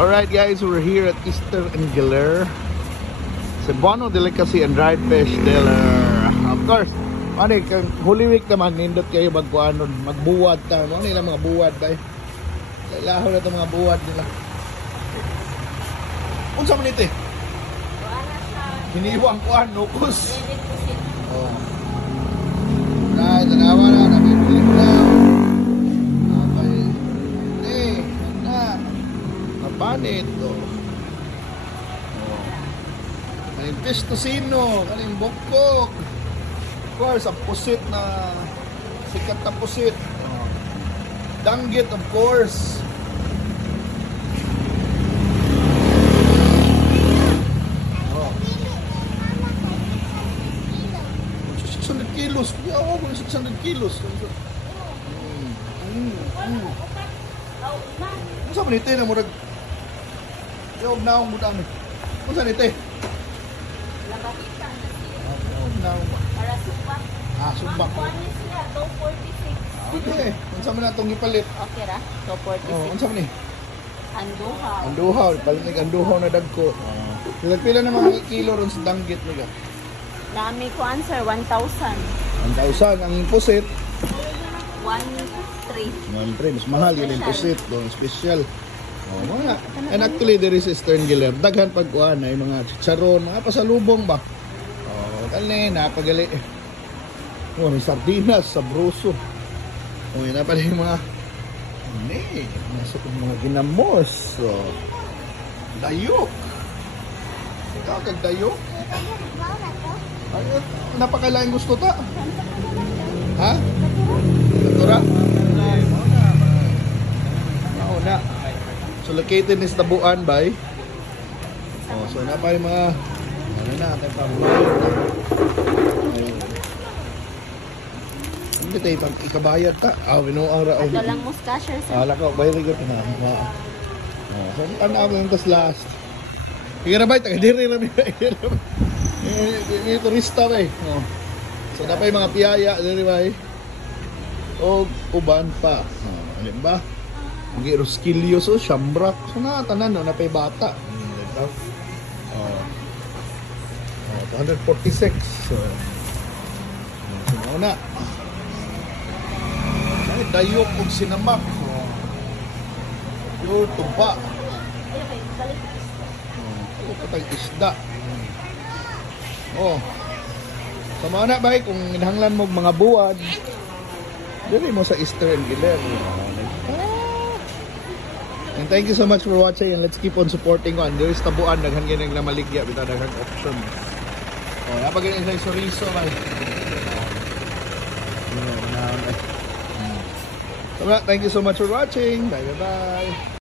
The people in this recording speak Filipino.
Alright guys, we're here at Eastern and Giler. Cebuano Delicacy and Dried Fish Dealer. Of course, ano Holy Week naman, nindot kayo magkuanon, magbuwad ta. Ano nila mga buwad ba? Lailaho na itong mga buwad nila. Unsa man ito eh? Hiniwang kuan, nukos. Oh. Tanawa na, nabibilig na. Okay. Panit oh. Kaling fish tocino, kaling bokok. Of course, ang pusit na sikat na pusit. Danggit of course. Oh. 600 kilos. Kuya ako kung 600 kilos. Ano sa manite na murag yung naong mo dami. Kung saan ito eh? Yung naong ba? Para sumbak. Sumbak. Ang kuwan niya sila, 246. Okay. Kung saan mo na itong ipalit? Okay ra, 246. Kung saan mo ni? Anduhaw. Anduhaw. Palit na anduhaw na dagko. Pila na mga kilo ron sa danggit nila? Nami ko answer, 1,000. 1,000. Ang pusit? 1,300. 1,300. Mas mahal yun yung pusit. Doon special. Mga. And actually there is Eastern Giler. Daghan pagkuhan ay mga chicharon, mga pasalubong ba? Kali napagali. May sardinas, sabroso. Yun na pala yung mga nasa mga ginamos. Dayok. Ikaw kag dayok. Ay, napakalaing gusto ta. Ha? Natura? Na. So located is Tabuan bay. So na pa yung mga ano na tayo pa. Hindi tayo pag ikabayad ta. Binuang ra. Ito lang mustasher sir. Ala ko bayad ko na. So ano ang tas last. Kira bay taga diri ra mi. Ni turista bay. So na pa yung mga piyaya diri bay. O uban pa. Alin ba? Ang Roskilyo so, Shambrak. So tanan no, napay bata. 246. So na. Ay, dayok og sinamak. Yo, tuba. Patay isda. Sama na ba kung inahanglan mo mga buwad, dili mo sa Eastern Giler. And thank you so much for watching and let's keep on supporting ko. And there is Tabuan, daghan ganang namaligya, bitaw daghang option. Napag ganyan sa chorizo ba? Thank you so much for watching. Bye bye.